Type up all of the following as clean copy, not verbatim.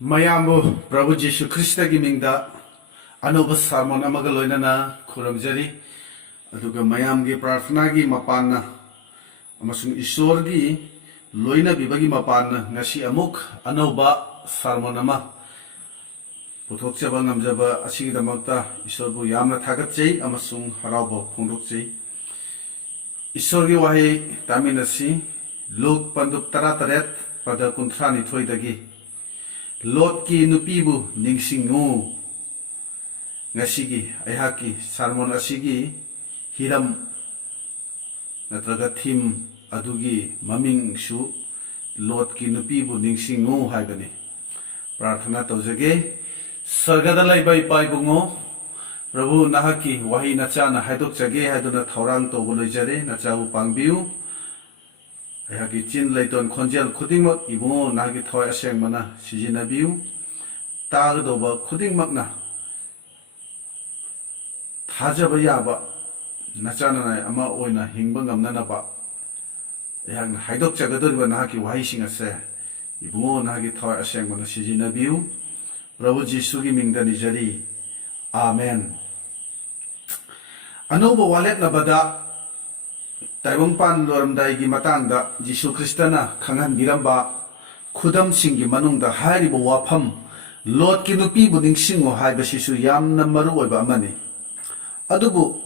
Mayambu Prabhu Jishu Krishna gi mingda anuba sermon amaga loinana khuramjari aduga mayam gi prarthana gi mapanna amasung ishwar gi loina bibagi mapanna ngasi amuk anuba sermon ama puthokchaba ngamjaba asigi damakta ishwar bu yamna thagatchei amasung harauba phongdokchei ishwar gi wahi taminasi luk pandup tarataret pada kuntrani thoidagi Lot ki nupibu ningsingu ngasigi ayhaki sermon asigi hiram natraga thim adugi maming su Lot ki nupibu ningsingu haibani prarthana tawjage sargada laibai paibungo Prabhu nahaki wahi nachana haidokjage haiduna thaurang tawbolojare nachabu pangbiu ayhaki chin laiton khonjel khudingmak ibungo nahaki thawai asengmana sijinabiu tagdoba khudingmakna thajaba yaba nachana ama oina hingba ngamnanaba ayhakna haidokjagadoriba nahaki wahising ase ibungo nahaki thawai asengmana sijinabiu Prabhu Jisugi mingda nijari Amen. Anuba walet nabada Taibongpan loramdai matangda Jisu Kristana khangan biramba khudam singgi manungda hairiba wafam Lot ki nupibu ningsingo haibasisu yamna maruoiba amani adubu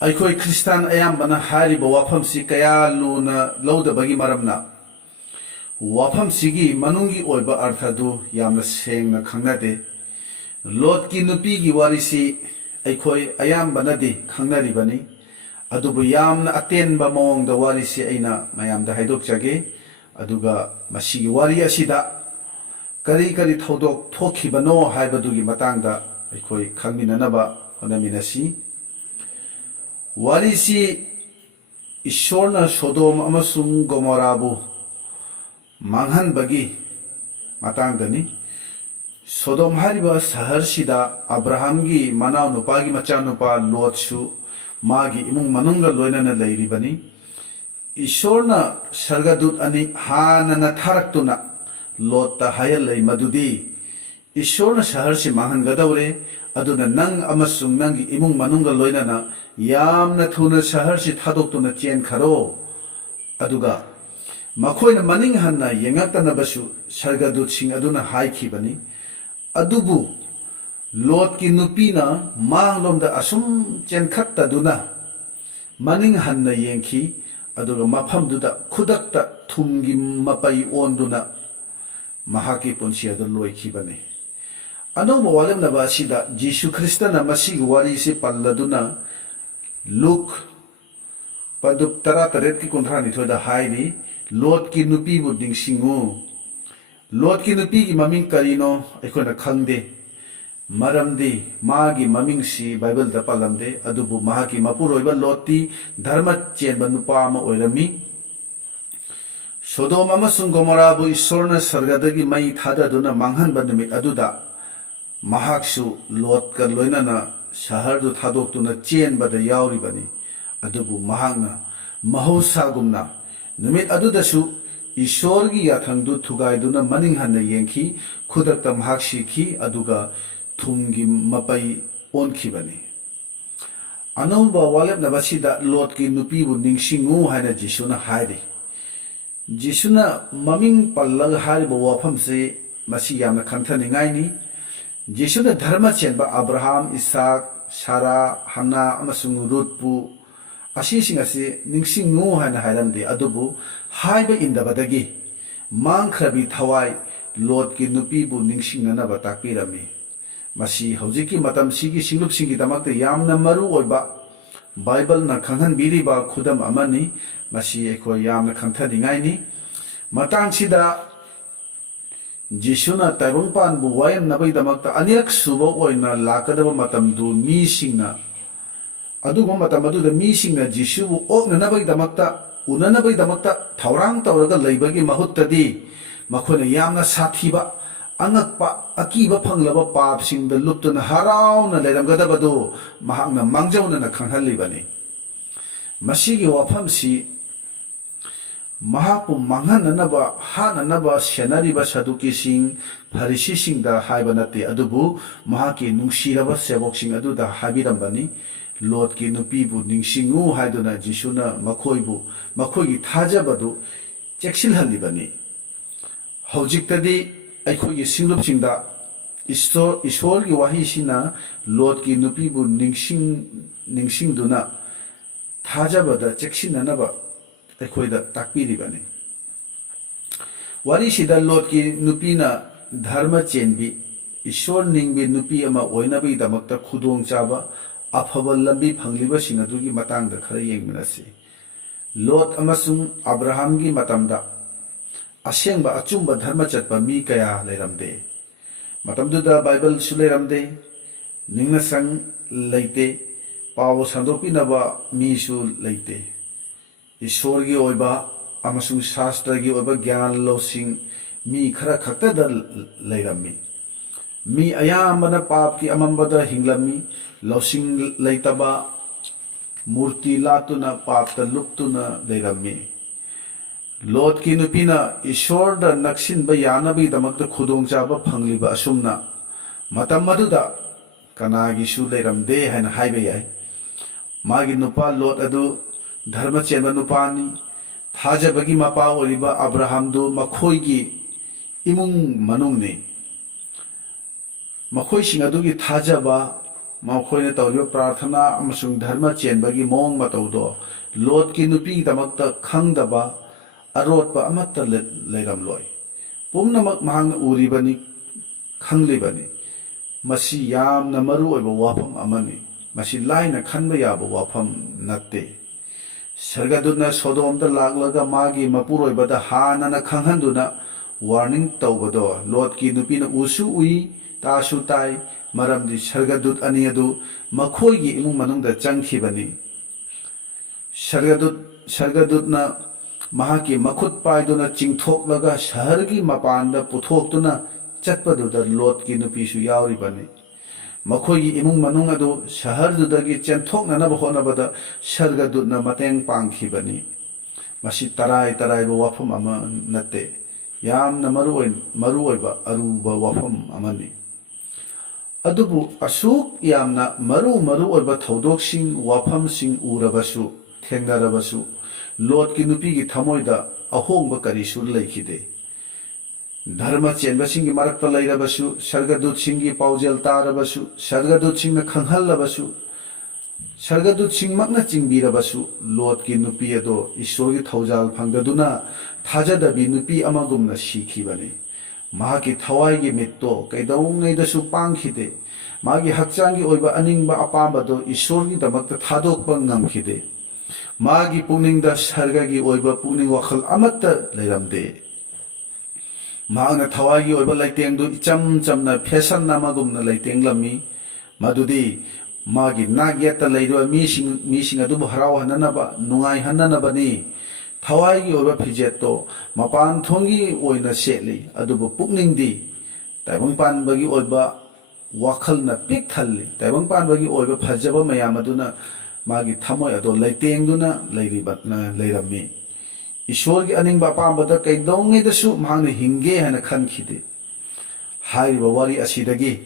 aikhoi Kristan ayambana hairiba wafam si kaya luna laudabagi maramna wafam sigi manungi oiba arthadu yamna sengna khangnade Lot ki nupigi warisi aikhoi ayambanadi khangnaribani adubu yamna atenba mawangda warisi aina mayamda haidokjage aduga masigi wari asida kari thodok thokibano haibadugi matangda aikhoi khangminanaba honaminasi warisi ishorna sodom amasung gomorabu manghanbagi matangdani sodom hariba saharsida abrahamgi manaw nupagi machanupa lotsu magi imung manungga loinana lairibani ishorna sargadut ani hanana tharaktuna lotta hayal lay madudi ishorna saharsi mahangadawre aduna nang amasung nangi imung manungga loinana yamna thuna saharsi thadoktuna chen kharo aduga makhoina maning hanna yengaktanabasu sargadut sing aduna haikhibani adubu Lot ki nupina manglomda asum chenkhattaduna maning hanna yengki aduga mafamduda khudakta thumgi mapai onduna mahaki punsiada loikhibani anoma walemnaba asida Jisu Kristana masigi warisi palladuna Luke padup tarataret ki kuntrani thoida hairi Lot ki nupibu dingsingu Lot ki nupi ki maming karino aikona khangde maramdi magi mamingsi Bible da palamde adubu mahaki mapuroiba Loti dharma chenba nupa ama oirami Sodom amasung Gomorabu isorna sargadagi mai thadaduna manghanba numit aduda mahaksu Lot ka loinana shahardu thadoktuna chenbada yauribani adubu mahakna mahausagumna numit adudasu Ishorgi yathangdu thugaiduna maning hanna yengki khudakta mahakshiki aduga thumgi mapai onkhibani anumba walepnabasida Lot ki nupibu ningsingu haina Jisuna hairi Jisuna maming pallaga hariba wafamse masi yamna khanthaningaini Jisuna dharma chenba Abraham Isaac Sarah Hannah amasung Ruthpu asising asi ningsingu haina hairamde adubu haiba indabadagi mangkhrabi thawai Lot ki nupibu ningsingnanaba takpirami masi haujiki matam sigi singlupsingi damakta yamna maru oiba Bible na khanghanbiriba khudam amani masi ekhoi yamna khangthaningaini matangsida Jisuna taibongpan bu wayam nabai damakta aniak suba oina lakadaba matamdu misingna adugo matam aduda misingna Jisubu oknanabai damakta unanabai damakta thaurang tawraga leibagi mahuttadi makhona yamna sathiba angakpa akiba phanglaba papsingda luptuna harauna leiramgadabadu mahakna mangjaunana khanghalibani masigi wafamsi mahapu manghananaba hananaba senariba sadukising pharisisingda haiba nate adubu mahaki nungsiraba seboksing aduda habirambani Lot ki nupibu ningsingu haiduna Jisuna makhoigi thajabadu cheksilhalibani haujiktadi aikhoigi singlupsingda Ishwar ki wahisina Lot ki nupibu ningsingduna thajabada cheksinanaba aikhoida takpiribani warisida Lot ki nupina dharma chenbi Ishwar ningbi nupi ama oinabi damakta khudong chaba afaba lambi phangliba sing adugi matangda khara yengminasi Lot amasung Abraham gi matamda asengba achumba dharma chatpa mi kaya leiramde matamduda Bible su leiramde ningna sang leite pawo sandopinaba mi su leite Ishwar gi oiba amasung shastra gi oiba gyan losing mi khara khaktada leirammi mi ayamana pap ki amambada hinglami losing leitaba murti latuna papta luktuna leirammi Lot ki nupina Ishwar da naksin ba yanabi damakta khudong chaba phangliba asumna matam maduda kanagi su leiramde haina haiba yai magi nupa Lot adu dharma chenba nupani thajabagi mapa oriba Abraham du makhoigi imung manungni makhoi adugi thajaba makhoina tawriba prarthana amasung dharma chenbagi mong matawdo Lot ki nupi damakta khangdaba arotpa amatta leiramloi pumnamak mahangna uribani khanglibani masi yamna maru oiba wafam amani masi laina khanba yaba wafam natte sargaduna Sodomda laglaga magi mapuroibada hanana khanghanduna warning tawbado Lot ki nupina usu ui tasu tai maramdi sargadut ani adu makhoigi imung manungda changkhibani sargadutna mahaki makhut paiduna chingthoklaga shahargi mapanda puthoktuna chatpaduda Lot ki nupi su yauribani makhoigi imung manung adu shahardudagi chenthoknanaba honabada sargadutna mateng pangkhibani masi tarai bo wafam ama natte yamna maruoiba aruba wafam amani adubu asuk yamna maru oiba thaudoksing wafamsing urabasu thengnarabasu Lot ki nupi gi thamoida ahongba karisu leikhide dharma chenba singi marakta leirabasu sargadut singi paujel tarabasu sargadut singna khanghallabasu sargadut singmakna chingbirabasu Lot ki nupi ado Ishwar gi thaujal phangdaduna thajadabi nupi amagumna sikhibani mahaki thawai gi mitto kaidongneidasu pangkhide magi hakchangi oiba aningba apambado Ishwar gi damakta thadokpa ngamkhide magi puningda sargagi oiba puning wakhal amatta leiramde mahangna thawai gi oiba leitengdu icham chamna fashion namagumna leitenglami madudi magi nagyata leirwa mising adubu harau hananaba nungai hananabani thawai gi oiba phijetto mapan thongi oina setli adubu pukningdi taibang panbagi oiba wakhalna pik thalli taibang panbagi oiba phajaba mayam aduna magi thamoi ado leitengduna leirammi Ishwar gi aningba apambada kaidonngeidasu mahangna hinge hana khankhide haiba wari asidagi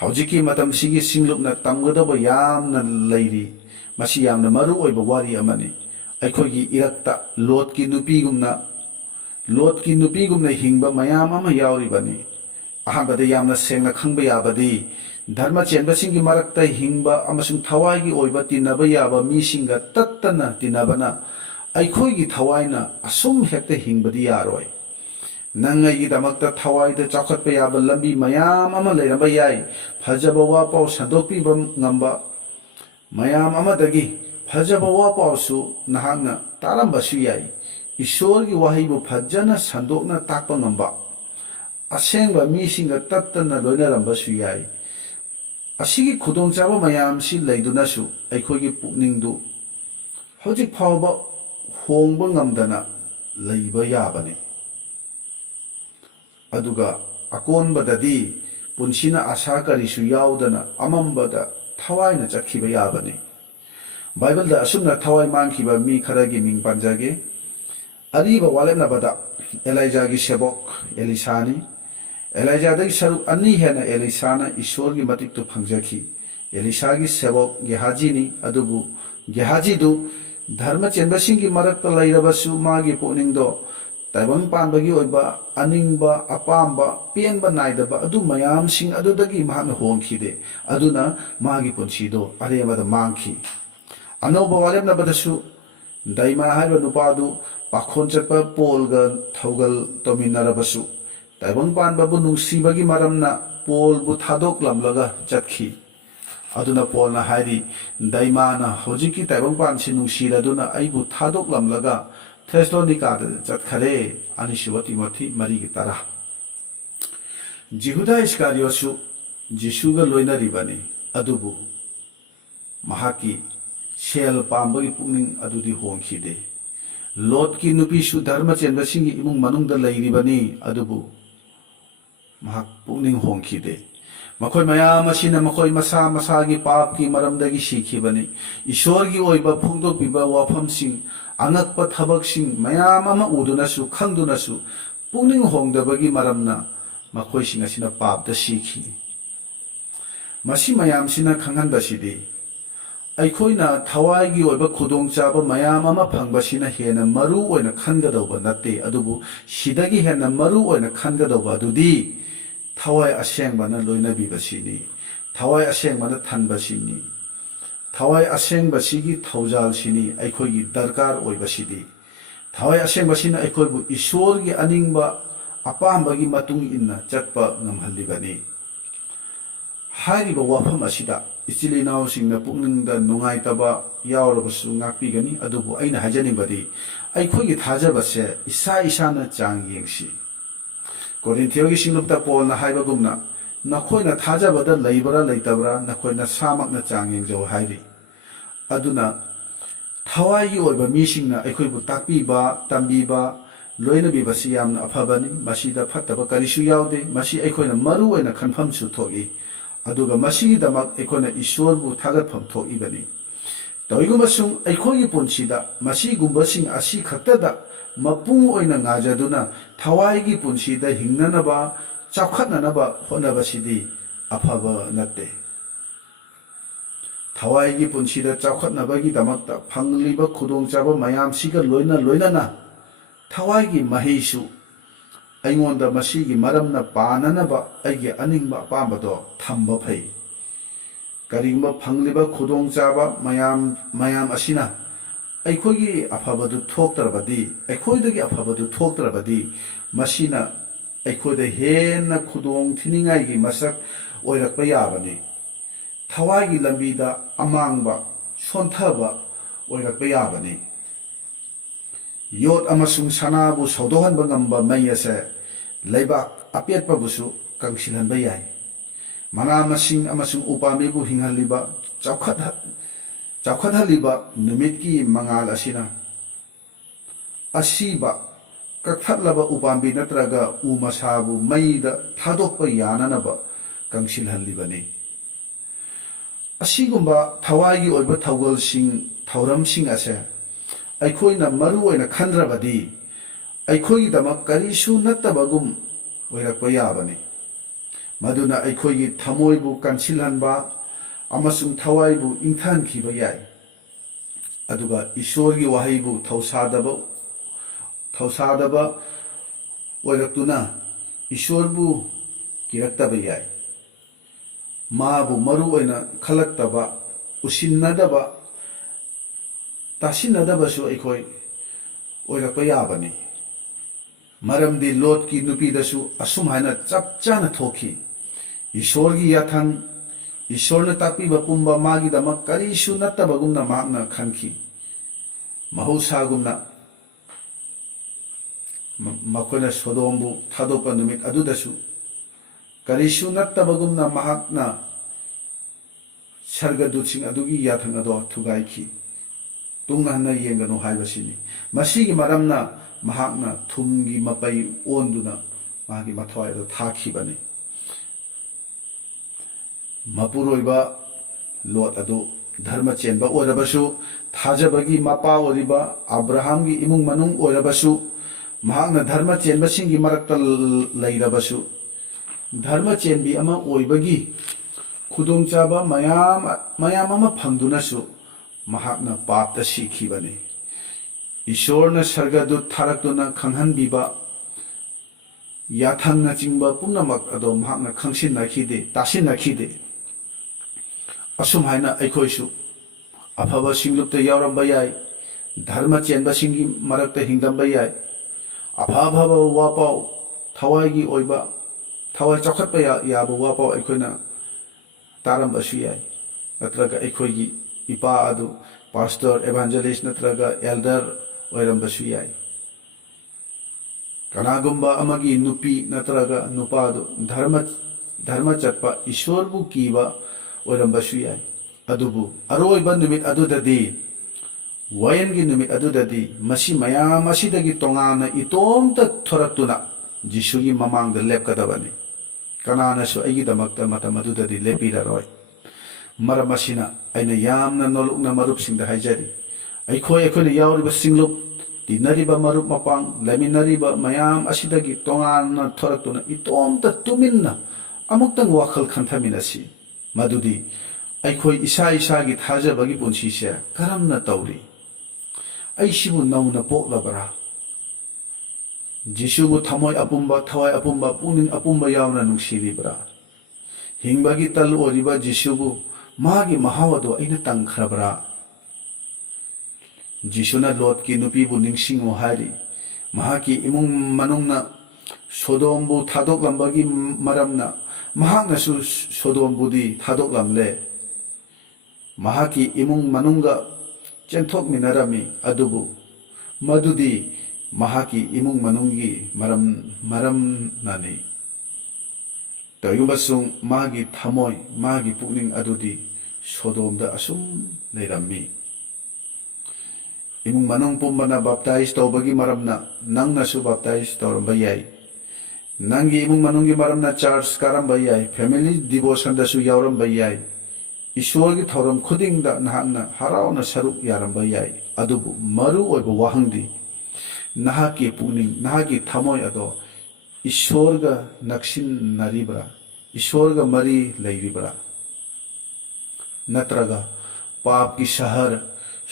haujiki matam sigi singlupna tamgadaba yamna leiri masi yamna maru oiba wari amani aikhoigi irakta Lot ki nupigumna hingba mayam ama yauribani ahambada yamna sengna khangba yabadi dharma chenba singi marakta hingba amasung thawai gi oiba tinaba yaba misinga tattana tinabana aikhoigi thawaina asum hekta hingbadi yaroi nangai damakta thawaida chakhatpa yaba lambi mayam ama leiramba yai phajaba wa pau sandokpiba ngamba mayam amadagi phajaba wa pau su nahangna tarambasu yai Ishwar gi wahibu phajana sandokna takpa ngamba asengba misinga tattana loinarambasu yai asigi khudongchaba mayam si leidunasu aikhoigi pukningdu hojik phawba hongba ngamdana leiba yabani aduga akonbadadi punsina asa karisu yaudana amambada thawaina chakhiba yabani Bible da asumna thawai mangkhiba mi kharagi ming panjage ꯑꯔꯤꯕ ꯋꯥꯂꯦꯞꯅꯕꯗ ꯑꯦꯂꯥꯏꯖꯥꯒꯤ ꯁꯦꯕꯣꯛ ꯑꯦꯂꯤꯁꯥꯅꯤ ꯑꯦꯂꯥꯏꯖꯥꯗꯒꯤ ꯁꯔꯨꯛ ꯑꯅꯤ ꯍꯦꯟꯅ ꯑꯦꯂꯤꯁꯥꯅ ꯏꯁꯣꯔꯒꯤ ꯃꯇꯤꯛꯇꯨ ꯐꯪꯖꯈꯤ ꯑꯦꯂꯤꯁꯥꯒꯤ ꯁꯦꯕꯣꯛ ꯒꯦꯍꯥꯖꯤꯅꯤ ꯑꯗꯨꯕꯨ ꯒꯦꯍꯥꯖꯤꯗꯨ ꯙꯔꯃ ꯆꯦꯟꯕꯁꯤꯡꯒꯤ ꯃꯔꯛꯇ ꯂꯩꯔꯕꯁꯨ ꯃꯥꯒꯤ ꯄꯨꯛꯅꯤꯡꯗꯣ ꯇꯥꯏꯕꯪ ꯄꯥꯟꯕꯒꯤ ꯑꯣꯏꯕ ꯑꯅꯤꯡꯕ ꯑꯄꯥꯝꯕ ꯄꯦꯟꯕ ꯅꯥꯏꯗꯕ ꯑꯗꯨ ꯃꯌꯥꯝꯁꯤꯡ ꯑꯗꯨꯗꯒꯤ ꯃꯍꯥꯛꯅ ꯍꯣꯡꯈꯤꯗꯦ ꯑꯗꯨꯅ ꯃꯥꯒꯤ ꯄꯨꯟꯁꯤꯗꯣ ꯑꯔꯦꯝꯕꯗ ꯃꯥꯡꯈꯤ ꯑꯅꯧꯕ ꯋꯥꯔꯦꯞꯅꯕꯗꯁꯨ ꯗꯥꯏꯃꯥ ꯍꯥꯏꯕ ꯅꯨꯄꯥꯗꯨ ꯄꯥꯈꯣꯟ ꯆꯠꯄ ꯄꯣꯜꯒ ꯊꯧꯒꯜ ꯇꯧꯃꯤꯟꯅꯔꯕꯁꯨ ꯇꯥꯏꯕꯪ ꯄꯥꯟꯕꯕꯨ ꯅꯨꯡꯁꯤꯕꯒꯤ ꯃꯔꯝꯅ ꯄꯣꯜꯕꯨ ꯊꯥꯗꯣꯛꯂꯝꯂꯒ ꯆꯠꯈꯤ ꯑꯗꯨꯅ ꯄꯣꯜꯅ ꯍꯥꯏꯔꯤ ꯗꯥꯏꯃꯥꯅ ꯍꯧꯖꯤꯛꯀꯤ ꯇꯥꯏꯕꯪꯄꯥꯟꯁꯤ ꯅꯨꯡꯁꯤꯔꯗꯨꯅ ꯑꯩꯕꯨ ꯊꯥꯗꯣꯛꯂꯝꯂꯒ ꯊꯦꯁꯂꯣꯅꯤꯀꯥꯗ ꯆꯠꯈꯔꯦ ꯑꯅꯤꯁꯨꯕ ꯇꯤꯃꯣꯊꯤ 4:10 ꯖꯤꯍꯨꯗꯥ ꯏꯁꯀꯥꯔꯤꯌꯣꯠꯁꯨ ꯖꯤꯁꯨꯒ ꯂꯣꯏꯅꯔꯤꯕꯅꯤ ꯑꯗꯨꯕꯨ ꯃꯍꯥꯛꯀꯤ ꯁꯦꯜ ꯄꯥꯝꯕꯒꯤ ꯄꯨꯛꯅꯤꯡ ꯑꯗꯨꯗꯤ ꯍꯣꯡꯈꯤꯗꯦ ꯂꯣꯠꯀꯤ ꯅꯨꯄꯤꯁꯨ ꯙꯔꯃ ꯆꯦꯟꯕꯁꯤꯡꯒꯤ ꯏꯃꯨꯡ ꯃꯅꯨꯡꯗ ꯂꯩꯔꯤꯕꯅꯤ ꯑꯗꯨꯕꯨ ꯃꯍꯥꯛ ꯄꯨꯛꯅꯤꯡ ꯍꯣꯡꯈꯤꯗꯦ ꯃꯈꯣꯏ ꯃꯌꯥꯝ ꯑꯁꯤꯅ ꯃꯈꯣꯏ ꯃꯁꯥ ꯃꯁꯥꯒꯤ ꯄꯥꯞꯀꯤ ꯃꯔꯝꯗꯒꯤ ꯁꯤꯈꯤꯕꯅꯤ ꯏꯁꯣꯔꯒꯤ ꯑꯣꯏꯕ ꯐꯣꯡꯗꯣꯛꯄꯤꯕ ꯋꯥꯐꯝꯁꯤꯡ ꯑꯉꯛꯄ ꯊꯕꯛꯁꯤꯡ ꯃꯌꯥꯝ ꯑꯃ ꯎꯗꯨꯅꯁꯨ ꯈꯪꯗꯨꯅꯁꯨ ꯄꯨꯛꯅꯤꯡ ꯍꯣꯡꯗꯕꯒꯤ ꯃꯔꯝꯅ ꯃꯈꯣꯏꯁꯤꯡ ꯑꯁꯤꯅ ꯄꯥꯞꯇ ꯁꯤꯈꯤ ꯃꯁꯤ ꯃꯌꯥꯝꯁꯤꯅ ꯈꯪꯍꯟꯕꯁꯤꯗꯤ ꯑꯩꯈꯣꯏꯅ ꯊꯋꯥꯏꯒꯤ ꯑꯣꯏꯕ ꯈꯨꯗꯣꯡꯆꯥꯕ ꯃꯌꯥꯝ ꯑꯃ ꯐꯪꯕꯁꯤꯅ ꯍꯦꯟꯅ ꯃꯔꯨ ꯑꯣꯏꯅ ꯈꯟꯒꯗꯧꯕ ꯅꯠꯇꯦ ꯑꯗꯨꯕꯨ ꯁꯤꯗꯒꯤ ꯍꯦꯟꯅ ꯃꯔꯨ ꯑꯣꯏꯅ ꯈꯟꯒꯗꯧꯕ ꯑꯗꯨꯗꯤ ꯊꯋꯥꯏ ꯑꯁꯦꯡꯕꯅ ꯂꯣꯏꯅꯕꯤꯕꯁꯤꯅꯤ ꯊꯋꯥꯏ ꯑꯁꯦꯡꯕꯅ ꯊꯟꯕꯁꯤꯅꯤ ꯊꯋꯥꯏ ꯑꯁꯦꯡꯕꯁꯤꯒꯤ ꯊꯧꯖꯥꯜꯁꯤꯅꯤ ꯑꯩꯈꯣꯏꯒꯤ ꯗꯔꯀꯥꯔ ꯑꯣꯏꯕꯁꯤꯗꯤ ꯊꯋꯥꯏ ꯑꯁꯦꯡꯕꯁꯤꯅ ꯑꯩꯈꯣꯏꯕꯨ ꯏꯁꯣꯔꯒꯤ ꯑꯅꯤꯡꯕ ꯑꯄꯥꯝꯕꯒꯤ ꯃꯇꯨꯡ ꯏꯟꯅ ꯆꯠꯄ ꯉꯝꯍꯜꯂꯤꯕꯅꯤ ꯍꯥꯏꯔꯤꯕ ꯋꯥꯐꯝ ꯑꯁꯤꯗ ꯏꯆꯤꯜ ꯏꯅꯥꯎꯁꯤꯡꯅ ꯄꯨꯛꯅꯤꯡꯗ ꯅꯨꯡꯉꯥꯏꯇꯕ ꯌꯥꯎꯔꯕꯁꯨ ꯉꯥꯛꯄꯤꯒꯅꯤ ꯑꯗꯨꯕꯨ ꯑꯩꯅ ꯍꯥꯏꯖꯅꯤꯡꯕꯗꯤ ꯑꯩꯈꯣꯏꯒꯤ ꯊꯥꯖꯕꯁꯦ ꯏꯁꯥ ꯏꯁꯥꯅ ꯆꯥꯡ ꯌꯦꯡꯁꯤ ꯀꯣꯔꯤꯟꯊꯤꯌꯣꯒꯤ ꯁꯤꯡꯂꯨꯞꯇ ꯄꯣꯜꯅ ꯍꯥꯏꯕꯒꯨꯝꯅ ꯅꯈꯣꯏꯅ ꯊꯥꯖꯕꯗ ꯂꯩꯕ꯭ꯔꯥ ꯂꯩꯇꯕ꯭ꯔꯥ ꯅꯈꯣꯏꯅ ꯁꯥꯃꯛꯅ ꯆꯥꯡ ꯌꯦꯡꯖꯧ ꯍꯥꯏꯔꯤ ꯑꯗꯨꯅ ꯊꯋꯥꯏꯒꯤ ꯑꯣꯏꯕ ꯃꯤꯁꯤꯡꯅ ꯑꯩꯈꯣꯏꯕꯨ ꯇꯥꯛꯄꯤꯕ ꯇꯝꯕꯤꯕ ꯂꯣꯏꯅꯕꯤꯕꯁꯤ ꯌꯥꯝꯅ ꯑꯐꯕꯅꯤ ꯃꯁꯤꯗ ꯐꯠꯇꯕ ꯀꯔꯤꯁꯨ ꯌꯥꯎꯗꯦ ꯃꯁꯤ ꯑꯩꯈꯣꯏꯅ ꯃꯔꯨ ꯑꯣꯏꯅ ꯈꯟꯐꯝꯁꯨ ꯊꯣꯛꯏ ꯑꯗꯨꯒ ꯃꯁꯤꯒꯤꯗꯃꯛ ꯑꯩꯈꯣꯏꯅ ꯏꯁꯣꯔꯕꯨ ꯊꯥꯒꯠꯐꯝ ꯊꯣꯛꯏꯕꯅꯤ ꯇꯧꯏꯒꯨꯝꯕꯁꯨꯡ ꯑꯩꯈꯣꯏꯒꯤ ꯄꯨꯟꯁꯤꯗ ꯃꯁꯤꯒꯨꯝꯕꯁꯤꯡ ꯑꯁꯤ ꯈꯛꯇꯗ ꯃꯄꯨꯡ ꯑꯣꯏꯅ ꯉꯥꯖꯗꯨꯅ ꯊꯋꯥꯏꯒꯤ ꯄꯨꯟꯁꯤꯗ ꯍꯤꯡꯅꯅꯕ ꯆꯥꯎꯈꯠꯅꯅꯕ ꯍꯣꯠꯅꯕꯁꯤꯗꯤ ꯑꯐꯕ ꯅꯠꯇꯦ ꯊꯋꯥꯏꯒꯤ ꯄꯨꯟꯁꯤꯗ ꯆꯥꯎꯈꯠꯅꯕꯒꯤꯗꯃꯛꯇ ꯐꯪꯂꯤꯕ ꯈꯨꯗꯣꯡꯆꯥꯕ ꯃꯌꯥꯝꯁꯤꯒ ꯂꯣꯏꯅꯅ ꯊꯋꯥꯏꯒꯤ ꯃꯍꯩꯁꯨ ꯑꯩꯉꯣꯟꯗ ꯃꯁꯤꯒꯤ ꯃꯔꯝꯅ ꯄꯥꯅꯅꯕ ꯑꯩꯒꯤ ꯑꯅꯤꯡꯕ ꯑꯄꯥꯝꯕꯗꯣ ꯊꯝꯕ ꯐꯩ ꯀꯔꯤꯒꯨꯝꯕ ꯐꯪꯂꯤꯕ ꯈꯨꯗꯣꯡꯆꯥꯕ ꯃꯌꯥꯝ ꯑꯁꯤꯅ ꯑꯩꯈꯣꯏꯒꯤ ꯑꯐꯕꯗꯨ ꯊꯣꯛꯇ꯭ꯔꯕꯗꯤ ꯑꯩꯈꯣꯏꯗꯒꯤ ꯑꯐꯕꯗꯨ ꯊꯣꯛꯇ꯭ꯔꯕꯗꯤ ꯃꯁꯤꯅ ꯑꯩꯈꯣꯏꯗ ꯍꯦꯟꯅ ꯈꯨꯗꯣꯡ ꯊꯤꯅꯤꯡꯉꯥꯏꯒꯤ ꯃꯁꯛ ꯑꯣꯏꯔꯛꯄ ꯌꯥꯕꯅꯤ ꯊꯋꯥꯏꯒꯤ ꯂꯝꯕꯤꯗ ꯑꯃꯥꯡꯕ ꯁꯣꯟꯊꯕ ꯑꯣꯏꯔꯛꯄ ꯌꯥꯕꯅꯤ ꯌꯣꯠ ꯑꯃꯁꯨꯡ ꯁꯅꯥꯕꯨ ꯁꯧꯗꯣꯛꯍꯟꯕ ꯉꯝꯕ ꯃꯩ ꯑꯁꯦ ꯂꯩꯕꯥꯛ ꯑꯄꯦꯠꯄꯕꯨꯁꯨ ꯀꯪꯁꯤꯜꯍꯟꯕ ꯌꯥꯏ ꯃꯅꯥ ꯃꯁꯤꯡ ꯑꯃꯁꯨꯡ ꯎꯄꯥꯝꯕꯤꯕꯨ ꯍꯤꯡꯍꯜꯂꯤꯕ ꯆꯥꯎꯈꯠꯍꯜꯂꯤꯕ ꯅꯨꯃꯤꯠꯀꯤ ꯃꯉꯥꯜ ꯑꯁꯤꯅ ꯑꯁꯤꯕ ꯀꯛꯊꯠꯂꯕ ꯎꯄꯥꯝꯕꯤ ꯅꯠꯇ꯭ꯔꯒ ꯎ ꯃꯁꯥꯕꯨ ꯃꯩꯗ ꯊꯥꯗꯣꯛꯄ ꯌꯥꯅꯅꯕ ꯀꯪꯁꯤꯜꯍꯜꯂꯤꯕꯅꯤ ꯑꯁꯤꯒꯨꯝꯕ ꯊꯋꯥꯏꯒꯤ ꯑꯣꯏꯕ ꯊꯧꯔꯝꯁꯤꯡ ꯑꯁꯦ ꯑꯩꯈꯣꯏꯅ ꯃꯔꯨ ꯑꯣꯏꯅ ꯈꯟꯗ꯭ꯔꯕꯗꯤ ꯑꯩꯈꯣꯏꯒꯤꯗꯃꯛ ꯀꯔꯤꯁꯨ ꯅꯠꯇꯕꯒꯨꯝ ꯑꯣꯏꯔꯛꯄ ꯌꯥꯕꯅꯤ ꯃꯗꯨꯅ ꯑꯩꯈꯣꯏꯒꯤ ꯊꯃꯣꯏꯕꯨ ꯀꯟꯁꯤꯜꯍꯟꯕ ꯑꯃꯁꯨꯡ ꯊꯋꯥꯏꯕꯨ ꯏꯪꯊꯍꯟꯈꯤꯕ ꯌꯥꯏ ꯑꯗꯨꯒ ꯏꯁꯣꯔꯒꯤ ꯋꯥꯍꯩꯕꯨ ꯊꯧꯁꯥꯗꯕ ꯑꯣꯏꯔꯛꯇꯨꯅ ꯏꯁꯣꯔꯕꯨ ꯀꯤꯔꯛꯇꯕ ꯌꯥꯏ ꯃꯥꯕꯨ ꯃꯔꯨ ꯑꯣꯏꯅ ꯈꯜꯂꯛꯇꯕ ꯎꯁꯤꯟꯅꯗꯕ ꯇꯥꯁꯤꯟꯅꯗꯕꯁꯨ ꯑꯩꯈꯣꯏ ꯑꯣꯏꯔꯛꯄ ꯌꯥꯕꯅꯤ ꯃꯔꯝꯗꯤ ꯂꯣꯠꯀꯤ ꯅꯨꯄꯤꯗꯁꯨ ꯑꯁꯨꯝꯍꯥꯏꯅ ꯆꯞ ꯆꯥꯅ ꯊꯣꯛꯈꯤ ꯏꯁꯣꯔꯒꯤ ꯌꯥꯊꯪ ꯏꯁꯣꯔꯅ ꯇꯥꯛꯄꯤꯕ ꯄꯨꯝꯕ ꯃꯥꯒꯤꯗꯃꯛ ꯀꯔꯤꯁꯨ ꯅꯠꯇꯕꯒꯨꯝꯅ ꯃꯍꯥꯛꯅ ꯈꯟꯈꯤ ꯃꯍꯧꯁꯥꯒꯨꯝꯅ ꯃꯈꯣꯏꯅ ꯁꯣꯗꯣꯝꯕꯨ ꯊꯥꯗꯣꯛꯄ ꯅꯨꯃꯤꯠ ꯑꯗꯨꯗꯁꯨ ꯀꯔꯤꯁꯨ ꯅꯠꯇꯕꯒꯨꯝꯅ ꯃꯍꯥꯛꯅ ꯁꯔꯒꯗꯨꯠꯁꯤꯡ ꯑꯗꯨꯒꯤ ꯌꯥꯊꯪ ꯑꯗꯣ ꯊꯨꯒꯥꯏꯈꯤ ꯇꯨꯡ ꯍꯟꯅ ꯌꯦꯡꯒꯅꯨ ꯍꯥꯏꯕꯁꯤꯅꯤ ꯃꯁꯤꯒꯤ ꯃꯔꯝꯅ ꯃꯍꯥꯛꯅ ꯊꯨꯝꯒꯤ ꯃꯄꯩ ꯑꯣꯟꯗꯨꯅ ꯃꯥꯒꯤ ꯃꯊꯋꯥꯏ ꯑꯗꯨ ꯊꯥꯈꯤꯕꯅꯤ ꯃꯄꯨꯔꯣꯏꯕ ꯂꯣꯠ ꯑꯗꯨ धर्म चेंबा ओरबसु थाजबगी मपा ओरिबा अब्राहम की इमुंग मनुंग ओरबसु महांगना धर्म चेंबा सिंगी मरक्ता लैरबसु धर्म चेंबी अमा ओइबगी खुदोंग चाबा मयाम अमा फंगदुनसु महांगना पापता सीखिबने ईश्वरना सर्गदूत थारक्तुना खंगहनबीबा याथंगना चिंबा पुनमक अदो महांगना खंगसिननाखिदे तासिननाखिदे असुम हाइना अखोइसु अफब सिंगलुप्त यावरंबा याय धर्म चेंबा सिंगी मरक्ता हिंगदंबा याय अफब वापाव थवाइगी ओइबा थवाइ चौखटपा याबा वापाव अखोइना तारंबसु याय नत्रगा अखोइगी इपा अदु पास्टर एवांजलिस्ट नत्रगा एल्डर ओइरंबसु याय कनागुंबा अमगी नुपी नत्रगा नुपादु धर्म चटपा ईश्वरबु कीबा ओइरंबसु याय अदुबु अरोइबा नुमित अदुददी वयनगी नुमित अदुददी मसी मयाम असिदगी तोंगाना इतोमता थोरक्तुना जिसुगी ममांगदा लेपकदबनी कनानासु अइगिदमक्ता मतम अदुददी लेपिररोय मरम असिना अइना यामना नोलुकना मरुपसिंगदा हाइजरी अखोइना यावरिबा सिंगलुप तिनरिबा मरुप मपांग लेमिनरिबा मयाम असिदगी तोंगाना थोरक्तुना इतोमता तुमिन्ना अमुक्तंग वाखल खंथमिनसी मदुदी अखोई इसा इसागी थाजबगी पुंसीसे करमना तौरी अइसिबु नौना पोक्लबरा जिसुबु थमोय अपुंबा थवाय अपुंबा पुनिंग अपुंबा यावना नुंसिरिबरा हिंबगी तल ओरिबा जिसुबु मागी महावदो अइना तंखरबरा जिसुना लोट की नुपीबु निंगसिंगो हारी महाकी इमुंग मनुंगना सोदोमबु थादोकलंबगी मरमना महांगनासु सोदोमबुदी थादोकलंले महाकी इमुंग मनुंगा चेंथोकमिनरमी अदुबु मदुदी महाकी इमुंग मनुंगी मरम नानी तयुबसुंग मागी थमोय मागी पुनिंग अदुदी सोदोमदा असुम लेरम्मी इमुंग मनुंग पुंबना बाप्ताइज तौबगी मरमना नंगनासु बाप्ताइज तौरंबा याय नंगी इमुंग मनुंगी मरमना चर्च कारंबा याय फैमिली डिवोशन दसु यावरंबा याय ईश्वर की थौरम खुदिंगदा नहाकना हरावना सरुक यारंबा याय अदुबु मरु ओइबा वाहंगदी नहाकी पुनिंग नहाकी थमोय अदो ईश्वरगा नक्सिनरिबरा ईश्वरगा मरी लैरिबरा नत्रगा पाप की शहर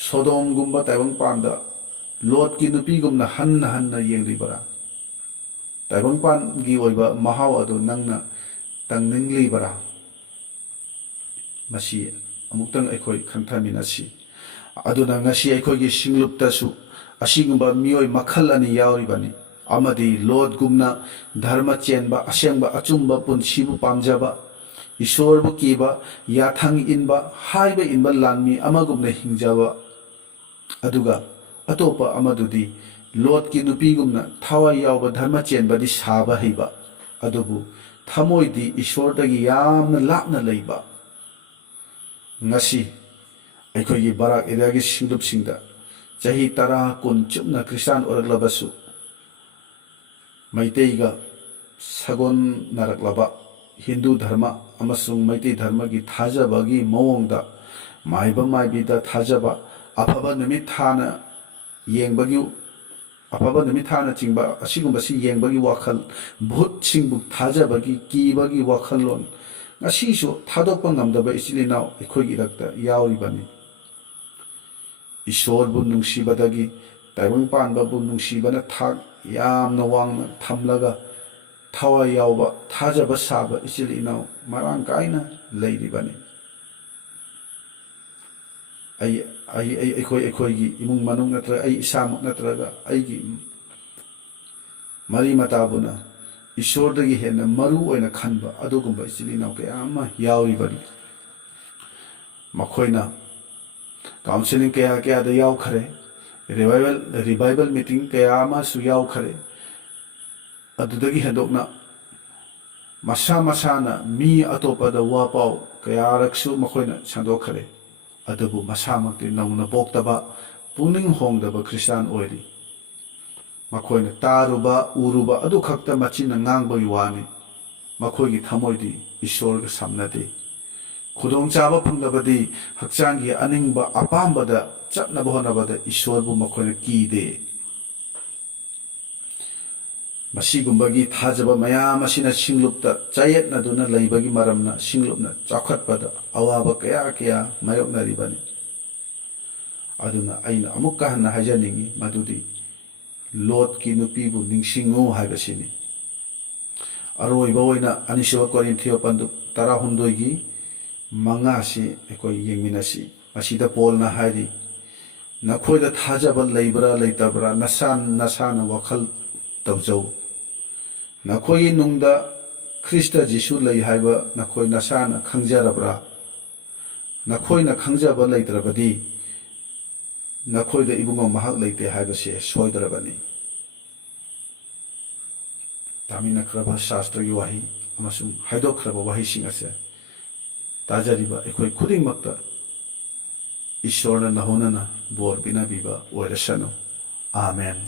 सोदोमगुंबा ताइबंगपानदा लोट की नुपीगुमना हन्ना येंगरिबरा ताइबंगपानगी ओइबा महाव अदो नंगना तंगनिंगलिबरा मसी अमुक्तंग अखोई खंथमिनसी अदुना ngasi अखोगी सिंगलुप्तसु असिगुंबा मियोय मखल अनि यावरिबनी अमदी लोट गुमना धर्म चेनबा असेंबा अचुंबा पुंसीबु पामजबा ईश्वरबु कीबा याथंग इनबा हाइबा इनबा लानमी अमगुमना हिंजबा अदुगा अतोपा अमदुदी लोट की नुपीगुमना थावा यावबा धर्म चेनबदी साबा हैबा अदुबु थमोइदी ईश्वरदगी यामना लापना लैबा ngasi अखोगी बाराक एरियागी सिंगलुपसिंगदा चाही 10 कुन चुपना क्रिस्टियन ओरगलबसु मैतेइगा सगोन नरकलबा हिंदू धर्म अमसुंग मैतेइ धर्म की थाजबगी मवोंगदा माइबा माइबिदा थाजबा अफबा नुमित थाना येंबगी अफबा नुमित थाना चिंबा असिगुंबसी येंबगी वाखल भूत सिंगबु थाजबगी कीबगी वाखलोन ngasisu thadokpa ngamdaba ichilinaw ikhoigi rakta yauribani ईश्वर बु नुंसीबदगी ताइबंगपानबा बु नुंसीबना थाक यामना वांगना थमलगा थावा यावबा थाजबा साबा इचिलिनाव मारांग काइना लैरिबनी अखोगी इमुंग मनुंग नत्र इसामक नत्रगा अइगी मरी मताबुना ईश्वरदगी हेन्ना मरु ओइना खनबा अदुगुंबा इचिलिनाव कया अमा यावरिबनी मखोइना काउंसलिंग कया दा यावखरे रिवाइवल मीटिंग कया अमा सु यावखरे अदुदगी हेदोकना मसा मसाना मी अतोपदा वापाव कया रक्सु मखोइना संदोखरे अदुबु मसामक्ति नौना पोक्तबा पुनिंग होंगदबा क्रिस्टियन ओइरी मखोइना तारुबा उरुबा अदु खक्ता मचिना ngangbagi wani मखोइगी थमोइदी ईश्वरगा सामनदे ꯈꯨꯗꯣꯡꯆꯥꯕ ꯐꯪꯂꯕꯗꯤ ꯍꯛꯆꯥꯡꯒꯤ ꯑꯅꯤꯡꯕ ꯑꯄꯥꯝꯕꯗ ꯆꯠꯅꯕ ꯍꯣꯠꯅꯕꯗ ꯏꯁꯣꯔꯕꯨ ꯃꯈꯣꯏꯅ ꯀꯤꯗꯦ ꯃꯁꯤꯒꯨꯝꯕꯒꯤ ꯊꯥꯖꯕ ꯃꯌꯥꯝ ꯑꯁꯤꯅ ꯁꯤꯡꯂꯨꯞꯇ ꯆꯌꯦꯠꯅꯗꯨꯅ ꯂꯩꯕꯒꯤ ꯃꯔꯝꯅ ꯁꯤꯡꯂꯨꯞꯅ ꯆꯥꯎꯈꯠꯄꯗ ꯑꯋꯥꯕ ꯀꯌꯥ ꯃꯥꯌꯣꯛꯅꯔꯤꯕꯅꯤ ꯑꯗꯨꯅ ꯑꯩꯅ ꯑꯃꯨꯛꯀ ꯍꯟꯅ ꯍꯥꯏꯖꯅꯤꯡꯉꯤ ꯃꯗꯨꯗꯤ ꯂꯣꯠꯀꯤ ꯅꯨꯄꯤꯕꯨ ꯅꯤꯡꯁꯤꯡꯉꯨ ꯍꯥꯏꯕꯁꯤꯅꯤ ꯑꯔꯣꯏꯕ ꯑꯣꯏꯅ ꯑꯅꯤꯁꯨꯕ ꯀꯣꯔꯤꯟꯊꯤꯌꯣ 16ꯒꯤ 5ꯁꯤ ꯑꯩꯈꯣꯏ ꯌꯦꯡꯃꯤꯟꯅꯁꯤ ꯃꯁꯤꯗ ꯄꯣꯜꯅ ꯍꯥꯏꯔꯤ ꯅꯈꯣꯏꯗ ꯊꯥꯖꯕ ꯂꯩꯕ꯭ꯔꯥ ꯂꯩꯇꯕ꯭ꯔꯥ ꯅꯁꯥꯅ ꯋꯥꯈꯜ ꯇꯧꯖꯧ ꯅꯈꯣꯏꯒꯤ ꯅꯨꯡꯗ ꯈ꯭ꯔꯤꯁꯇ ꯖꯤꯁꯨ ꯂꯩ ꯍꯥꯏꯕ ꯅꯈꯣꯏ ꯅꯁꯥꯅ ꯈꯪꯖꯔꯕ꯭ꯔꯥ ꯅꯈꯣꯏꯅ ꯈꯪꯖꯕ ꯂꯩꯇ꯭ꯔꯕꯗꯤ ꯅꯈꯣꯏꯗ ꯏꯕꯨꯡꯉꯣ ꯃꯍꯥꯛ ꯂꯩꯇꯦ ꯍꯥꯏꯕꯁꯦ ꯁꯣꯏꯗ꯭ꯔꯕꯅꯤ ꯇꯥꯃꯤꯟꯅꯈ꯭ꯔꯕ ꯁꯥꯁꯇ꯭ꯔꯒꯤ ꯋꯥꯍꯩ ꯑꯃꯁꯨꯡ ꯍꯥꯏꯗꯣꯛꯈ꯭ꯔꯕ ꯋꯥꯍꯩꯁꯤꯡ ꯑꯁꯦ ꯇꯥꯖꯔꯤꯕ ꯑꯩꯈꯣꯏ ꯈꯨꯗꯤꯡꯃꯛꯇ ꯏꯁꯣꯔꯅ ꯅꯍꯣꯅꯅ ꯕꯣꯔ ꯄꯤꯅꯕꯤꯕ ꯑꯣꯏꯔꯁꯅꯨ ꯑꯥꯃꯦꯟ